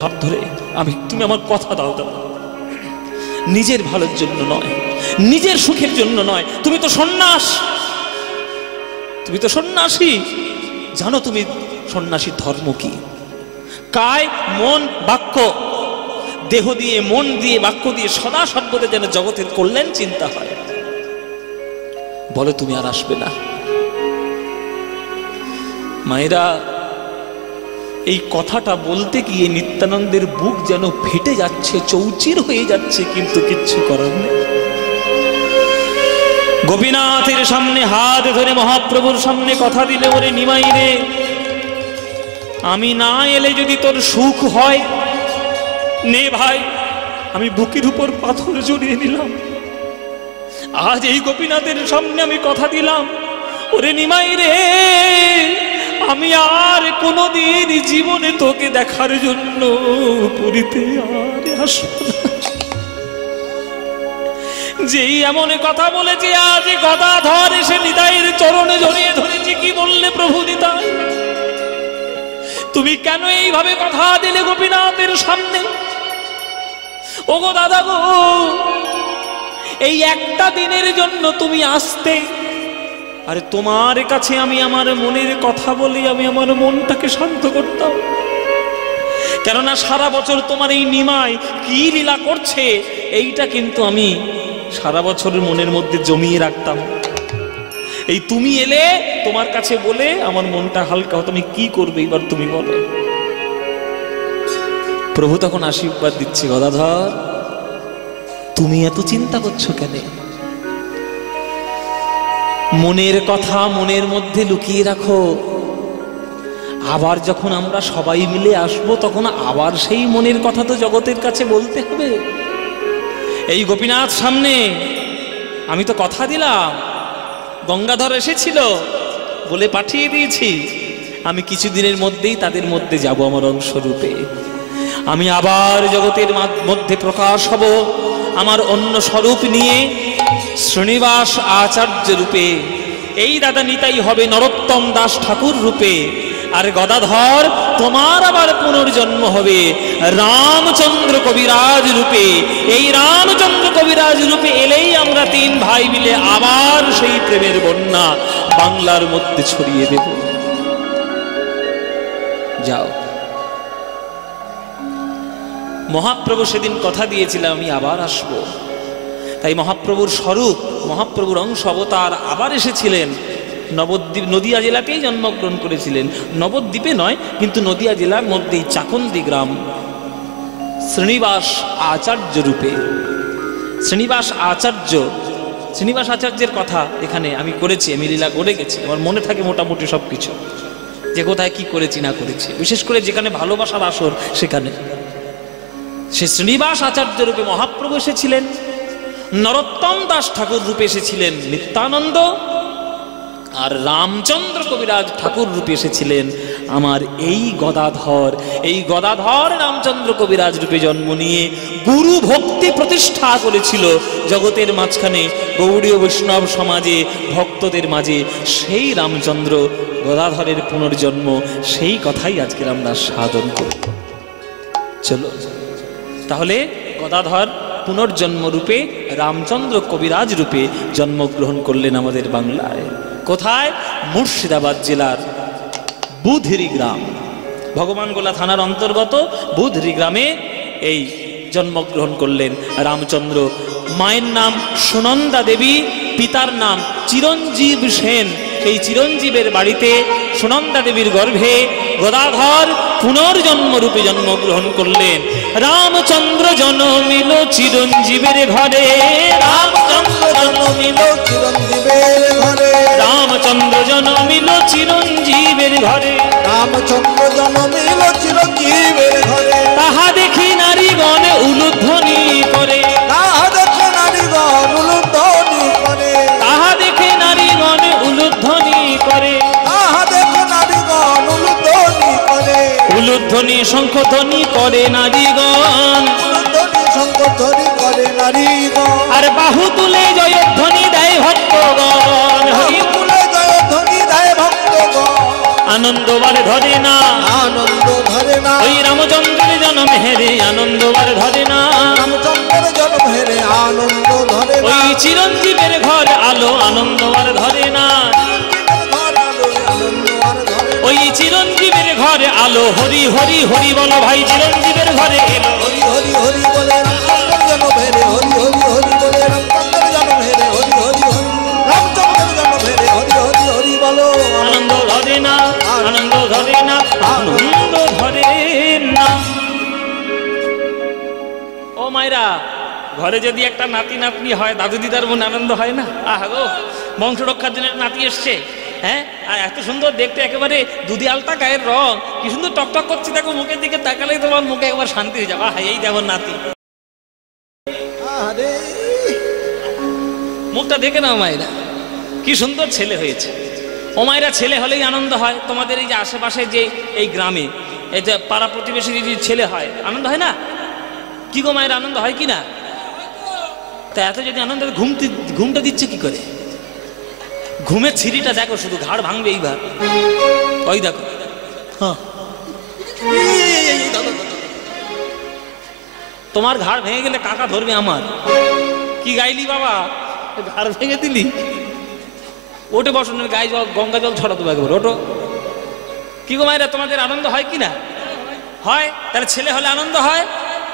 হাত ধরে তুমি আমার কথা দাও দাও, নিজের ভালোর জন্য নয়, নিজের সুখের জন্য নয়। তুমি তো সন্ন্যাসী। জানো তুমি সন্ন্যাসীর ধর্ম কি? কায় মন বাক্য, দেহ দিয়ে মন দিয়ে বাক্য দিয়ে সদা সর্বদা যেন জগতের কল্যাণ চিন্তা হয়। বলে তুমি আর আসবে না। মায়েরা, এই কথাটা বলতে গিয়ে নিত্যানন্দের বুক যেন ফেটে যাচ্ছে, চৌচির হয়ে যাচ্ছে, কিন্তু কিচ্ছু করার নেই। গোপীনাথের সামনে হাত ধরে মহাপ্রভুর সামনে কথা দিলে, ওরে নিমাই রে, আমি না এলে যদি তোর সুখ হয়, নে ভাই, আমি বুকের উপর পাথর জড়িয়ে নিলাম। আজ এই গোপীনাথের সামনে আমি কথা দিলাম, ওরে নিমাই রে, আমি আর কোনদিন জীবনে তোকে দেখার জন্য পুরীতে আর আসবো না। যেই এমন কথা বলেছে, আজ গদাধর এসে নিতাইয়ের চরণে জড়িয়ে ধরেছে। কি বললে প্রভু নিতাই? তুমি কেন এইভাবে কথা দিলে গোপীনাথের সামনে? ও গো দাদা গো, এই একটা দিনের জন্য তুমি আসতে, আরে তোমার কাছে আমি আমার মনের কথা বলি, আমি আমার মনটাকে শান্ত করতাম। কেননা সারা বছর তোমার এই নিমাই কি লীলা করছে, এইটা কিন্তু আমি সারা বছরের মনের মধ্যে জমিয়ে রাখতাম। এই তুমি এলে তোমার কাছে বলে আমার মনটা হালকা হতো। আমি কি করবে এবার তুমি বলো। প্রভু তখন আশীর্বাদ দিচ্ছে, গদাধর তুমি এত চিন্তা করছো কেন? মনের কথা মনের মধ্যে লুকিয়ে রাখো। আবার যখন আমরা সবাই মিলে আসবো, তখন আবার সেই মনের কথা তো জগতের কাছে বলতে হবে। এই গোপীনাথ সামনে আমি তো কথা দিলাম, গঙ্গাধর এসেছিল বলে পাঠিয়ে দিয়েছি, আমি কিছুদিনের মধ্যেই তাদের মধ্যে যাব আমার অংশরূপে। আমি আবার জগতের মধ্যে প্রকাশ হব আমার অন্য স্বরূপ নিয়ে, শ্রীনিবাস আচার্য রূপে। এই দাদা নিতাই হবে নরোত্তম দাস ঠাকুর রূপে। আর গদাধর তোমার আবার পুনর্জন্ম হবে রামচন্দ্র কবিরাজ রূপে। এই রামচন্দ্র কবিরাজ রূপে এলেই আমরা তিন ভাই মিলে আবার সেই প্রেমের বন্যা বাংলার মধ্যে ছড়িয়ে দেব। যাও। মহাপ্রভু সেদিন কথা দিয়েছিলাম আমি আবার আসব। তাই মহাপ্রভুর স্বরূপ, মহাপ্রভুর অংশ অবতার আবার এসেছিলেন। নবদ্বীপ, নদিয়া জেলাতেই জন্মগ্রহণ করেছিলেন। নবদ্বীপে নয়, কিন্তু নদিয়া জেলার মধ্যেই চাকন্দি গ্রাম, শ্রীনিবাস আচার্য রূপে। শ্রীনিবাস আচার্যের কথা এখানে আমি করেছি, আমি লীলা করে গেছি। আমার মনে থাকে মোটামুটি সবকিছু, যে কোথায় কি করেছি না করেছি, বিশেষ করে যেখানে ভালোবাসার আসর সেখানে। সে শ্রীনিবাস আচার্য রূপে মহাপ্রভু এসেছিলেন, নরোত্তম দাস ঠাকুর রূপে এসেছিলেন নিত্যানন্দ, আর রামচন্দ্র কবিরাজ ঠাকুর রূপে এসেছিলেন আমার এই গদাধর। এই গদাধর রামচন্দ্র কবিরাজ রূপে জন্ম নিয়ে গুরু ভক্তি প্রতিষ্ঠা করেছিল জগতের মাঝখানে, গৌড়ীয় বৈষ্ণব সমাজে, ভক্তদের মাঝে। সেই রামচন্দ্র গদাধরের পুনর্জন্ম, সেই কথাই আজকে আমরা সাধন করব। চলো তাহলে গদাধর পুনর্জন্ম রূপে রামচন্দ্র কবিরাজ রূপে জন্মগ্রহণ করলেন আমাদের বাংলায়। কোথায়? মুর্শিদাবাদ জেলার বুধরি গ্রাম, ভগবানগোলা থানার অন্তর্গত বুধরি গ্রামে এই জন্মগ্রহণ করলেন রামচন্দ্র। মায়ের নাম সুনন্দা দেবী, পিতার নাম চিরঞ্জীব সেন। এই চিরঞ্জীবের বাড়িতে সুনন্দা দেবীর গর্ভে গদাধর পুনর্জন্ম রূপে জন্মগ্রহণ করলেন। রামচন্দ্র জন্মিল চিরঞ্জীবের ঘরে, রামচন্দ্র জন্মিল চিরঞ্জীবের ঘরে, রামচন্দ্র জন্মিল চিরঞ্জীবের ঘরে, রামচন্দ্র জন্মিল চিরঞ্জীবের ঘরে। তাহা দেখি নারীগণ উলুধ্বনি করে, তাহা দেখে নারীগণ উলুধ্বনি করে, তাহা দেখে নারীগণ উলুধ্বনি করে, তাহা দেখে নারীগণ উলুধ্বনি করে। উলুধ্বনি শঙ্খধ্বনি করে নারীগণ, উলুধ্বনি শঙ্খধ্বনি করে নারীগণ। আর বাহু তুলে জয়ধ্বনি দেয় ভক্তগণ, বাহু তুলে জয়ধ্বনি দেয় ভক্তগণ। আনন্দ বার ধরে না, আনন্দ ধরে না, ওই রামচন্দ্রের জন্ম হেরে আনন্দ বার ধরে না, রামচন্দ্রের জন্ম হেরে আনন্দ ধরে না, ওই চিরঞ্জীবের ঘর আলো আনন্দ বার ধরে না, ওই চিরঞ্জীবের ঘরে আলো। হরি হরি হরি বলো ভাই, চিরঞ্জীবের ঘরে এলো। হরি হরি হরি বলে রামচন্দ্রের জন্ম হেরে, হরি হরি হরি বলে রামচন্দ্রের জন্ম হেরে, হরি হরি হরি রামচন্দ্রের জন্ম হেরে, হরি হরি হরি বলো। আনন্দ ধরে না, আনন্দ ধরে না, আনন্দ ধরে না। ও মায়েরা, ঘরে যদি একটা নাতি নাতনি হয়, দাদু দিদার মনে আনন্দ হয় না? আহা গো, বংশ রক্ষার জন্য নাতি এসছে, হ্যাঁ, আর এত সুন্দর দেখতে, একেবারে দুধি আলতা গায়ের রং, কি সুন্দর টকটক করছে, দেখো মুখের দিকে তাকালেই তোমার মুখে একবার শান্তি হয়ে যাবে। আহা, এই যেমন নাতি, মুখটা দেখে নাও মায়েরা, কি সুন্দর ছেলে হয়েছে। ও মায়েরা, ছেলে হলেই আনন্দ হয়। তোমাদের এই যে আশেপাশে যে এই গ্রামে এই যে পাড়া প্রতিবেশী যদি ছেলে হয়, আনন্দ হয় না? কি গো মায়ের, আনন্দ হয় কি না? তা এত যদি আনন্দ, ঘুমটা দিচ্ছে কি করে? ঘুমের ছিরিটা দেখো, শুধু ঘাড় ভাঙবে এইবার। ওই দেখো, হ্যাঁ, তোমার ঘাড় ভেঙে গেলে কাকা ধরবে আমার। কি গাইলি বাবা, ঘাড় ভেঙে দিলি? ওটে বসুন, গায়ে জল, গঙ্গা জল ছড়া দেবো একবার, ওটো। কি গো মায়েরা, তোমাদের আনন্দ হয় কি না? হয়। তাহলে ছেলে হলে আনন্দ হয়,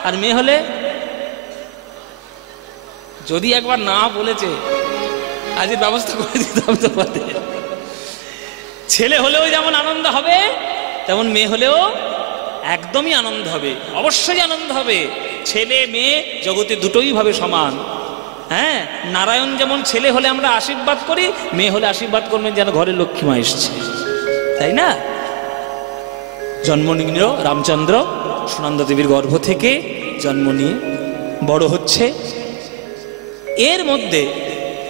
আর মেয়ে হলে? যদি একবার না বলেছে, আজের ব্যবস্থা করে দিতাম তোমাদের। ছেলে হলেও যেমন আনন্দ হবে, তেমন মেয়ে হলেও একদমই আনন্দ হবে, অবশ্যই আনন্দ হবে। ছেলে মেয়ে জগতে দুটোই ভাবে সমান। হ্যাঁ, নারায়ণ যেমন ছেলে হলে আমরা আশীর্বাদ করি, মেয়ে হলে আশীর্বাদ করবেন যেন ঘরে লক্ষ্মীমা এসছে, তাই না? জন্ম নিল রামচন্দ্র, সুনন্দা দেবীর গর্ভ থেকে জন্ম নিয়ে বড় হচ্ছে। এর মধ্যে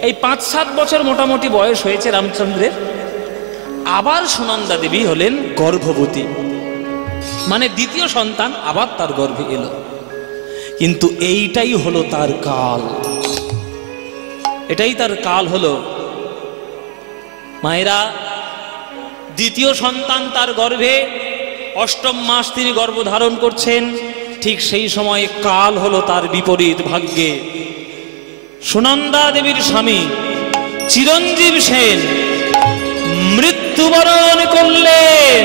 এই 5-7 বছর মোটামুটি বয়স হয়েছে রামচন্দ্রের। আবার সুনন্দা দেবী হলেন গর্ভবতী, মানে দ্বিতীয় সন্তান আবার তার গর্ভে এলো। কিন্তু এইটাই হলো তার কাল, এটাই তার কাল হলো। মায়েরা, দ্বিতীয় সন্তান তার গর্ভে, 8ম মাস তিনি গর্ভধারণ করছেন। ঠিক সেই সময় কাল হলো তার বিপরীত ভাগ্যে। সুনন্দা দেবীর স্বামী চিরঞ্জীব সেন মৃত্যুবরণ করলেন।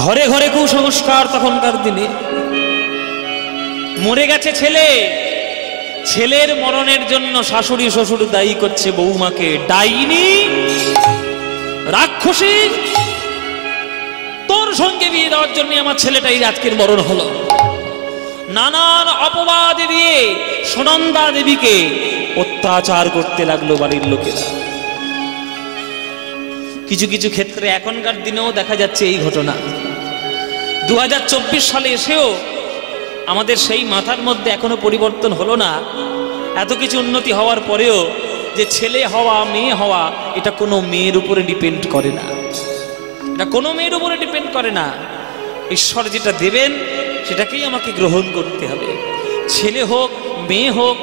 ঘরে ঘরে কুসংস্কার তখনকার দিনে। মরে গেছে ছেলে, ছেলের মরণের জন্য শাশুড়ি শ্বশুর দায়ী করছে বৌমাকে, ডাইনি, রাক্ষসী, তোর সঙ্গে বিয়ে দেওয়ার জন্য আমার ছেলেটাই আজকের মরণ হলো। নানান অপবাদ দিয়ে সুনন্দা দেবীকে অত্যাচার করতে লাগলো বাড়ির লোকেরা। কিছু কিছু ক্ষেত্রে এখনকার দিনেও দেখা যাচ্ছে এই ঘটনা। 2024 সালে এসেও আমাদের সেই মাথার মধ্যে এখনো পরিবর্তন হলো না। এত কিছু উন্নতি হওয়ার পরেও যে ছেলে হওয়া মেয়ে হওয়া, এটা কোনো মেয়ের উপরে ডিপেন্ড করে না, এটা কোনো মেয়ের উপরে ডিপেন্ড করে না। ঈশ্বর যেটা দেবেন সেটাকেই আমাকে গ্রহণ করতে হবে। ছেলে হোক মেয়ে হোক,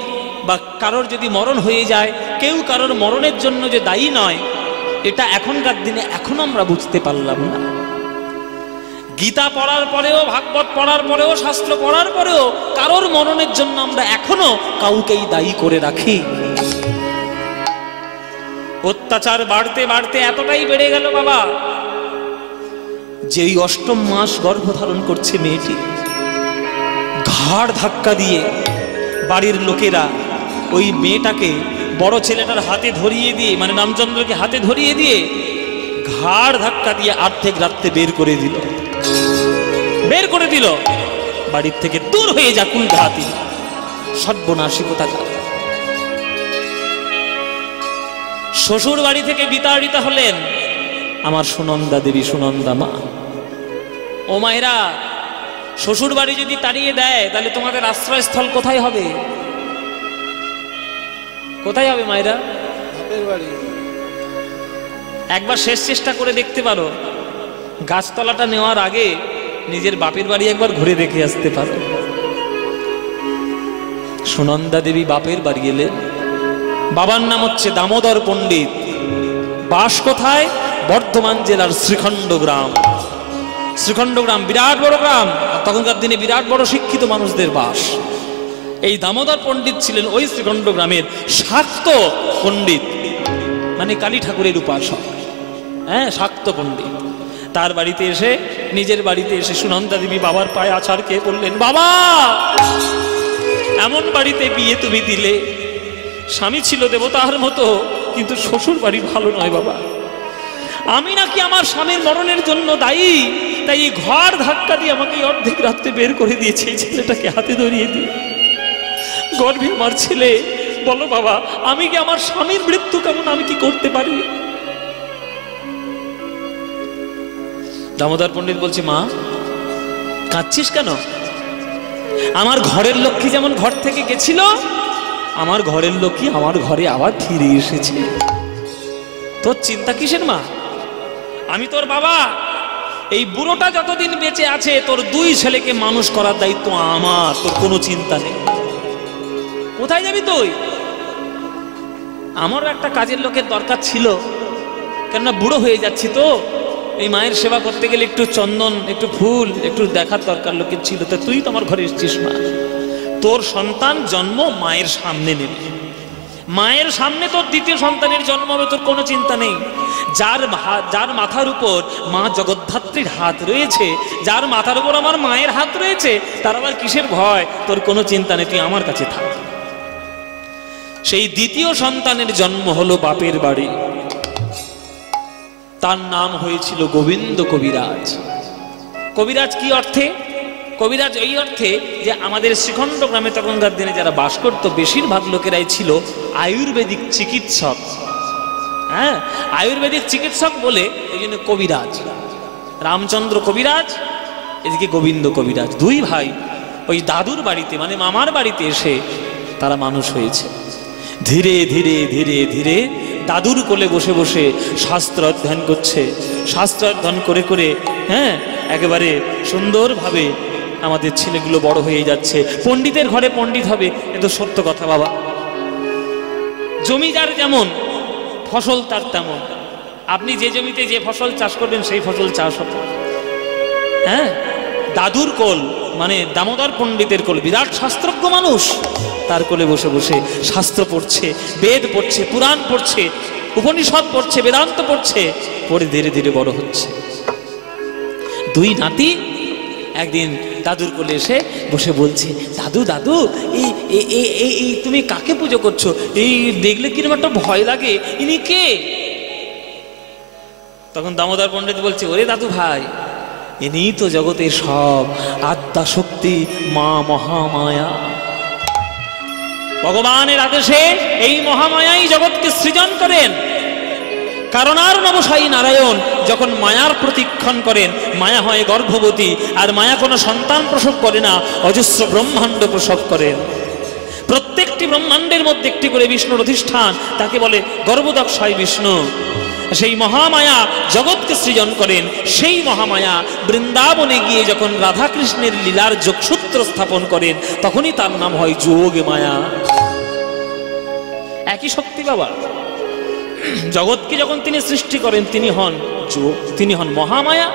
বা কারোর যদি মরণ হয়ে যায়, কেউ কারোর মরণের জন্য যে দায়ী নয়, এটা এখনকার দিনে এখনো আমরা বুঝতে পারলাম না। গীতা পড়ার পরেও, ভাগবত পড়ার পরেও, শাস্ত্র পড়ার পরেও কারোর মরণের জন্য আমরা এখনো কাউকেই দায়ী করে রাখি। অত্যাচার বাড়তে বাড়তে এতটাই বেড়ে গেল বাবা, যে ওই 8ম মাস গর্ভধারণ করছে মেয়েটি, ঘাড় ধাক্কা দিয়ে বাড়ির লোকেরা ওই মেয়েটাকে বড় ছেলেটার হাতে ধরিয়ে দিয়ে, মানে রামচন্দ্রকে হাতে ধরিয়ে দিয়ে ঘাড় ধাক্কা দিয়ে অর্ধেক রাত্রে বের করে দিল। বাড়ির থেকে দূর হয়ে যা কুলঘাতি, সর্বনাশী কোথাকার। শ্বশুর বাড়ি থেকে বিতাড়িত হলেন আমার সুনন্দা দেবী, সুনন্দা মা। ও মায়েরা, শ্বশুর বাড়ি যদি তাড়িয়ে দেয়, তাহলে তোমাদের আশ্রয়স্থল কোথায় হবে? কোথায় হবে মায়েরা? একবার শেষ চেষ্টা করে দেখতে পারো, গাছতলাটা নেওয়ার আগে নিজের বাপের বাড়ি একবার ঘুরে দেখে আসতে পারো। সুনন্দা দেবী বাপের বাড়ি এলেন, বাবার নাম হচ্ছে দামোদর পণ্ডিত। বাস কোথায়? বর্ধমান জেলার শ্রীখণ্ড গ্রাম। শ্রীখণ্ড গ্রাম বিরাট বড় গ্রাম, তখনকার দিনে বিরাট বড় শিক্ষিত মানুষদের বাস। এই দামোদর পণ্ডিত ছিলেন ওই শ্রীখণ্ড গ্রামের শাক্ত পণ্ডিত, মানে কালী ঠাকুরের উপাসক। হ্যাঁ, শাক্ত পণ্ডিত। তার বাড়িতে এসে, নিজের বাড়িতে এসে সুনন্দা দেবী বাবার পায়ে আছাড় খেয়ে বললেন, বাবা এমন বাড়িতে বিয়ে তুমি দিলে, স্বামী ছিল দেবতার মতো, কিন্তু শ্বশুর বাড়ি ভালো নয় বাবা। আমি নাকি আমার স্বামীর মরণের জন্য দায়ী, তাই এই ঘর ধাক্কা দিয়ে আমাকে অর্ধেক রাত্রে বের করে দিয়েছে। এই ছেলেটাকে হাতে ধরিয়ে দিয়ে, গর্ভে আমার ছেলে, বলো বাবা আমি কি আমার স্বামীর মৃত্যু কেমন আমি কি করতে পারি? দামোদর পণ্ডিত বলছে, মা কাঁদছিস কেন? আমার ঘরের লক্ষ্মী যেমন ঘর থেকে গেছিল, আমার ঘরের লক্ষ্মী আমার ঘরে আবার ফিরে এসেছে। তোর চিন্তা কিসের মা? আমি তোর বাবা, এই বুড়োটা যতদিন বেঁচে আছে তোর দুই ছেলেকে মানুষ করার দায়িত্ব আমার, তোর কোনো চিন্তা নেই। কোথায় যাবি তুই? আমারও একটা কাজের লোকের দরকার ছিল, কেননা বুড়ো হয়ে যাচ্ছি তো, এই মায়ের সেবা করতে গেলে একটু চন্দন, একটু ফুল, একটু দেখার দরকার লোকের ছিল। তা তুই তো আমার ঘরে এসেছিস মা, তোর সন্তান জন্ম মায়ের সামনে নেবে, মায়ের সামনে তোর দ্বিতীয় সন্তানের জন্ম হবে, তোর কোনো চিন্তা নেই। যার মাথার উপর মা জগদ্ধাত্রীর হাত রয়েছে, যার মাথার উপর আমার মায়ের হাত রয়েছে, তার আবার কিসের ভয়? তোর কোনো চিন্তা নেই, তুই আমার কাছে থাক। সেই দ্বিতীয় সন্তানের জন্ম হলো বাপের বাড়ি। তার নাম হয়েছিল গোবিন্দ কবিরাজ। কবিরাজ কি অর্থে? কবিরাজ এই অর্থে যে আমাদের শ্রীখণ্ড গ্রামে তখনকার দিনে যারা বাস করত, বেশিরভাগ লোকেরাই ছিল আয়ুর্বেদিক চিকিৎসক। হ্যাঁ, আয়ুর্বেদিক চিকিৎসক বলে এই জন্য কবিরাজ। রামচন্দ্র কবিরাজ, এদিকে গোবিন্দ কবিরাজ, দুই ভাই ওই দাদুর বাড়িতে, মানে মামার বাড়িতে এসে তারা মানুষ হয়েছে। ধীরে ধীরে ধীরে ধীরে দাদুর কোলে বসে বসে শাস্ত্র অধ্যয়ন করছে। শাস্ত্র অধ্যয়ন করে করে হ্যাঁ একেবারে সুন্দরভাবে আমাদের ছেলেগুলো বড় হয়ে যাচ্ছে। পণ্ডিতের ঘরে পণ্ডিত হবে, এ তো সত্য কথা বাবা। জমিদার যেমন, ফসল তার তেমন। আপনি যে জমিতে যে ফসল চাষ করবেন সেই ফসল চাষ হবে। হ্যাঁ, দাদুর কোল মানে দামোদর পণ্ডিতের কোল, বিরাট শাস্ত্রজ্ঞ মানুষ, তার কোলে বসে বসে শাস্ত্র পড়ছে, বেদ পড়ছে, পুরাণ পড়ছে, উপনিষদ পড়ছে, বেদান্ত পড়ছে, পড়ে ধীরে ধীরে বড় হচ্ছে। দুই নাতি একদিন দাদুর কোলে এসে বসে বলছে, দাদু দাদু এই তুমি কাকে পুজো করছো? এই দেখলে কিরকম একটা ভয় লাগে, ইনি কে? তখন দামোদর পণ্ডিত বলছে, ওরে দাদু ভাই, ইনি তো জগতের সব আদ্যা শক্তি, মা মহামায়া। ভগবানের আদেশে এই মহামায়াই জগৎকে সৃজন করেন। কারণার নবসায়ী নারায়ণ যখন মায়ার প্রতিক্ষণ করেন, মায়া হয় গর্ভবতী, আর মায়া কোনো সন্তান প্রসব করে না, অজস্র ব্রহ্মাণ্ড প্রসব করেন। প্রত্যেকটি ব্রহ্মাণ্ডের মধ্যে একটি করে বিষ্ণুর অধিষ্ঠান, তাকে বলে গর্ভদক্ষায় বিষ্ণু। সেই মহামায়া জগৎকে সৃজন করেন। সেই মহামায়া বৃন্দাবনে গিয়ে যখন রাধাকৃষ্ণের লীলার যোগসূত্র স্থাপন করেন, তখনই তার নাম হয় যোগ মায়া। একই শক্তি বাবা। জগৎকে যখন তিনি সৃষ্টি করেন, তিনি হন যোগ, তিনি হন মহামায়া।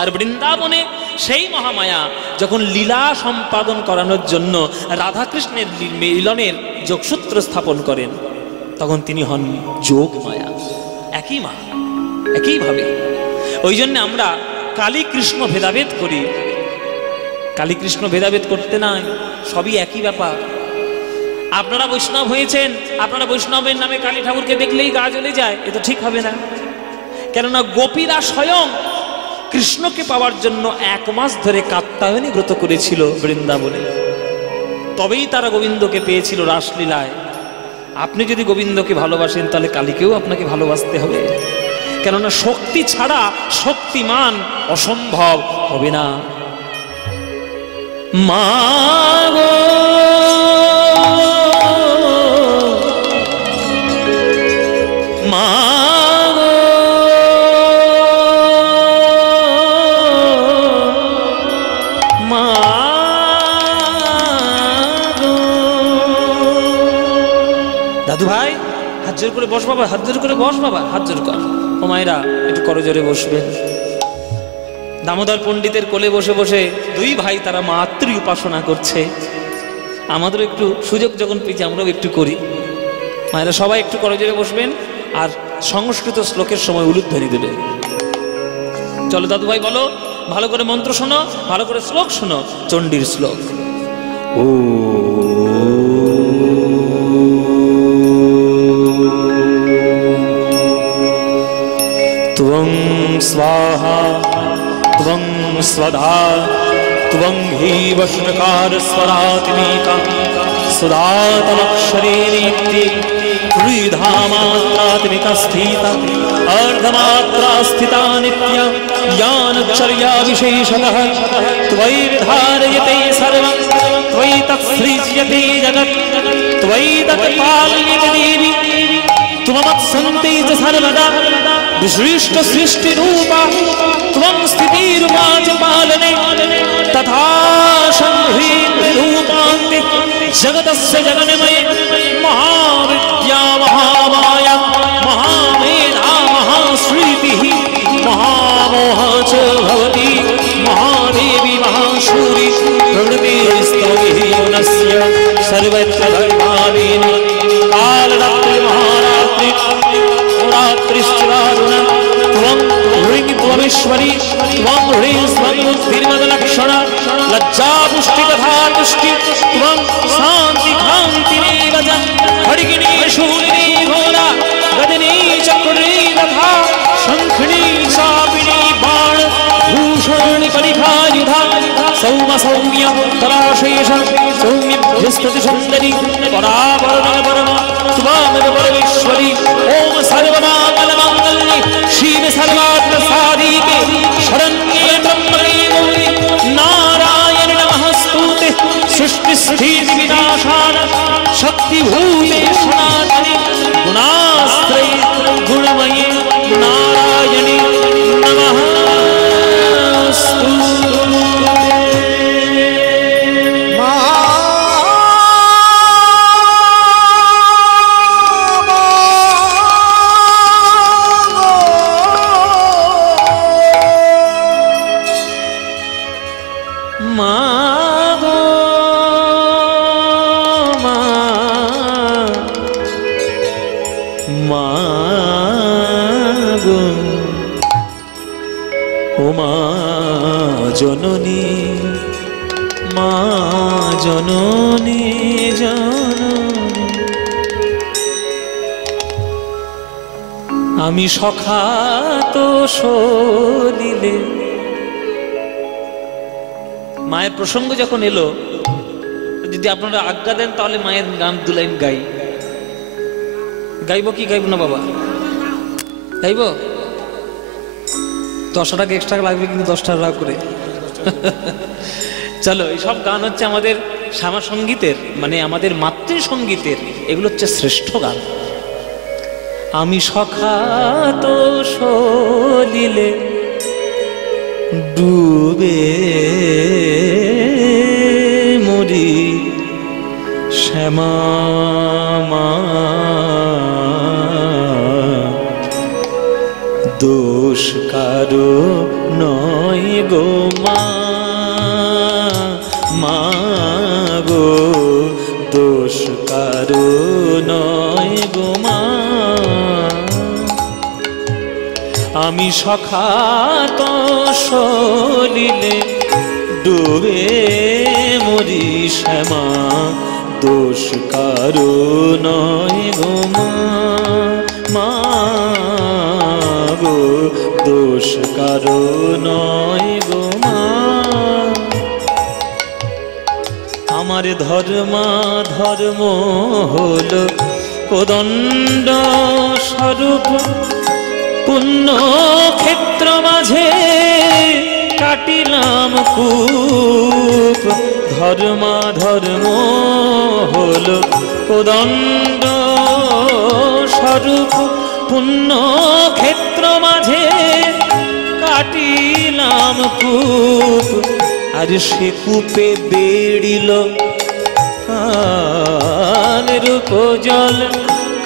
আর বৃন্দাবনে সেই মহামায়া যখন লীলা সম্পাদন করানোর জন্য রাধাকৃষ্ণের মিলনের যোগসূত্র স্থাপন করেন, তখন তিনি হন যোগ মায়া। একই মা, একইভাবে। ওই জন্য আমরা কালী কৃষ্ণ ভেদাভেদ করি। কালী কৃষ্ণ ভেদাভেদ করতে নাই, সবই একই ব্যাপার। আপনারা বৈষ্ণব হয়েছেন, আপনারা বৈষ্ণবের নামে কালী ঠাকুরকে দেখলেই গা জ্বলে যায়, এ তো ঠিক হবে না। কেননা গোপীরা স্বয়ং কৃষ্ণকে পাওয়ার জন্য 1 মাস ধরে কাত্যায়নী ব্রত করেছিল বৃন্দাবনে, তবেই তারা গোবিন্দকে পেয়েছিল রাসলীলায়। আপনি যদি গোবিন্দকে ভালোবাসেন, তাহলে কালীকেও আপনাকে ভালোবাসতে হবে। কেননা শক্তি ছাড়া শক্তিমান অসম্ভব হবে না। মা গো মা গো মা গো বাবা, হাত জোর করে বস বাবা, হাত জোর কর। ও মায়েরা একটু করজোরে বসবেন। দামোদর পণ্ডিতের কোলে বসে বসে দুই ভাই তারা মাতৃ উপাসনা করছে। আমাদেরও একটু সুযোগ যখন পেয়েছি আমরাও একটু করি। মায়েরা সবাই একটু করজোরে বসবেন আর সংস্কৃত শ্লোকের সময় উলুধ্বনি দেবেন। চলো দাদু ভাই বলো, ভালো করে মন্ত্র শোনো, ভালো করে শ্লোক শোনো, চণ্ডীর শ্লোক। ও त्वं स्वाहा त्वं स्वधा त्वं हि वष्णकारस्वरात्मिका सुधातमक्षरे नित्ये त्रिधामात्रात्मिका स्थिता अर्धमात्रा स्थिता नित्या यानचर्या विशेषतः त्वयि विधारयते सर्वं त्वयि तत्सृज्यते जगत् त्वयि तत्पाल्यते देवी त्वमत्सन्ते च सर्वदा विशिष्ट सृष्टि रूपा त्वं स्थितिरूपा च पालने तथा संह्रीन्द्र रूपान्ते जगतस्य जगन्मये महाविद्या महामाया महामेधा महाश्रुतिः महामोह च भवति महादेवी महाशूरि प्रवृत्तिस्तवस्य सर्वत्र धर्मादीनि कालरात्रि महारात्रि रात्रिश्चरारुण त्वं ह्रीं त्वमीश्वरी त्वं ह्रीं स्वं लज्जा पुष्टि तथा तुष्टि त्वं शान्ति कान्तिरेव च खड्गिनी शूलिनी घोरा गदिनी चक्रिणी तथा शङ्खिनी चापिनी बाण भूषणी परिखायुधा सौम सौम्य तराशेष सौम्यभ्यस्तति सुन्दरी परावरण परम त्वामेव परमेश्वरी ओम सर्वमाङ्गलमाङ्गल्ये शिवे सर्वार्थसाधिके शरण्ये त्र्यम्बके गौरी नारायण नमस्तुते सृष्टिस्थिति विनाशान शक्तिभूते सनातने गुणाश्रये गुणमये नारायणे জননী মা জননী জননী আমি সখা তো সলিলে। মায়ের প্রসঙ্গ যখন এলো, যদি আপনারা আজ্ঞা দেন তাহলে মায়ের গান দু লাইন গাইব কি গাইব না বাবা? গাইব? 10 টাকা এক্সট্রা লাগবে কিন্তু 10 টাকা করে। চলো, এইসব গান হচ্ছে আমাদের শ্যামা সঙ্গীতের, মানে আমাদের মাতৃসঙ্গীতের, এগুলো হচ্ছে শ্রেষ্ঠ গান। আমি সখা তো সলিলে ডুবে মরি শ্যামা মা দোষ কারো নয় গো মা, মা গো দোষ কারো নয় গো মা। আমি সখা তো সলিলে ডুবে মরি শ্যামা দোষ কারো নয় গো মা, মা গো দোষ কারো নয় গো মা। আমার ধর্ম হলো কোদণ্ড স্বরূপ, পুণ্য ক্ষেত্র মাঝে কাটিলাম কূপ। ধর্ম হলো কোদণ্ড স্বরূপ, পুণ্য ক্ষেত্র মাঝে কাটিলাম কূপ। আর সে কূপে বেড়িল কালের উপজল,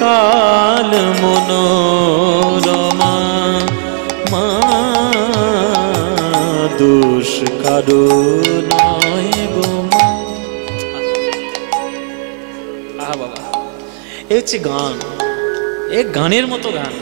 কাল মনোরমা মা দোষ কারো নয় গো মা। আহা বাবা, এ হচ্ছে গান, এ গানের মতো গান।